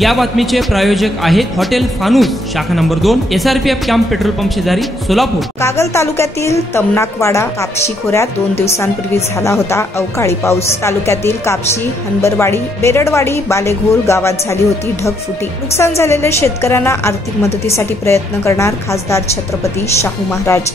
या बातमीचे प्रायोजक आहेत हॉटेल फानूस, शाखा number 2, SRPF camp petrol pump शेजारी, सोलापूर। कागल तालुक्यातील तमनाकवाडा कापशी खोऱ्यात 2 दिवसांपूर्वी झाला होता अवकाळी पाऊस। तालुक्यातील कापशी, हनबरवाडी, बेरडवाडी, बालेघोल गावात झाली होती ढगफुटी। नुकसान झालेल्या शेतकऱ्यांना आर्थिक मदतीसाठी प्रयत्न करणार खासदार छत्रपती शाहू महाराज।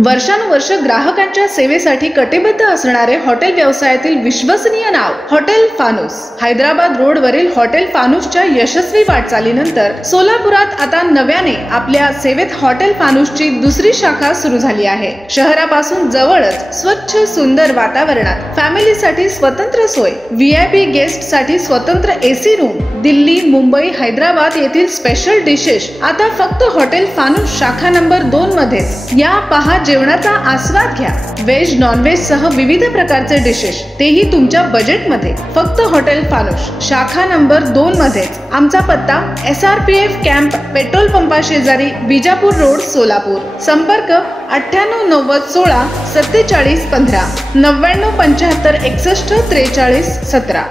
वर्षानुवर्ष ग्राहकांच्या सेवेसाठी कटिबद्ध असणारे हॉटेल व्यवसायातील विश्वसनीय नाव हॉटेल फानूस। हैदराबाद रोड वरील हॉटेल फानूसच्या यशस्वी वाटचालीनंतर सोलापुरात आता नव्याने आपल्या सेवेत हॉटेल फानूसची दुसरी शाखा सुरू झाली आहे। शहरापासून जवळच स्वच्छ सुंदर वातावरणात फॅमिलीसाठी स्वतंत्र सोय, VIP गेस्ट साठी स्वतंत्र AC रूम, दिल्ली, मुंबई, हैदराबाद येथील स्पेशल डिशेस आता फक्त हॉटेल फानूस शाखा नंबर 2 मध्ये। या पहा जेवणाचा आस्वाद घ्या। व्हेज नॉन व्हेज सह विविध प्रकारचे डिशेस, तेही तुमच्या बजेट मध्ये। फक्त हॉटेल फानूस शाखा नंबर 2 मध्ये। आमचा पत्ता SRPF कॅम्प पेट्रोल पंपा शेजारी, विजापूर रोड, सोलापूर। संपर्क 98 90 16 47 15 99 75 61 43 17।